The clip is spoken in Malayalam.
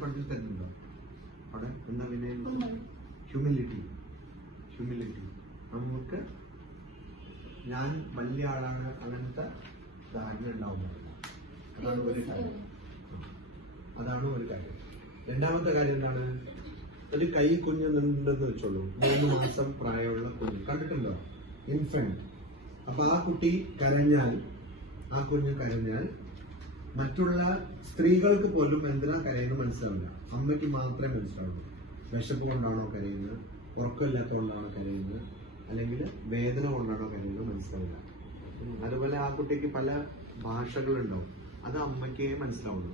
പഠിപ്പിച്ചു തരുന്നുണ്ടോ അവിടെ? എന്താ പിന്നെ ഹ്യൂമിലിറ്റി. നമുക്ക് ഞാൻ വലിയ ആളാണ് അങ്ങനത്തെ ധാരണ ഉണ്ടാവുന്നത്. അതാണ് ഒരു കാര്യം. രണ്ടാമത്തെ കാര്യം എന്താണ്? ഒരു കൈ കുഞ്ഞുണ്ടെന്ന് വെച്ചോളൂ, 3 മാസം പ്രായമുള്ള കുഞ്ഞ് കണ്ടിട്ടുണ്ടോ? ഇൻഫന്റ്. അപ്പൊ ആ കുട്ടി കരഞ്ഞാൽ, ആ കുഞ്ഞ് കരഞ്ഞാൽ മറ്റുള്ള സ്ത്രീകൾക്ക് പോലും എന്തിനാ കരയുന്നത് മനസ്സിലാവില്ല. അമ്മയ്ക്ക് മാത്രമേ മനസ്സിലാവുള്ളൂ. വിശപ്പ് കൊണ്ടാണോ കരയുന്നത്, ഉറക്കമില്ലാത്തതുകൊണ്ടാണോ കരയുന്നത്, അല്ലെങ്കിൽ വേദന കൊണ്ടാണോ കരയുന്നത് മനസ്സിലാവില്ല. അതുപോലെ ആ കുട്ടിക്ക് പല ഭാഷകളുണ്ടാവും, അത് അമ്മയ്ക്കേ മനസ്സിലാവുള്ളൂ.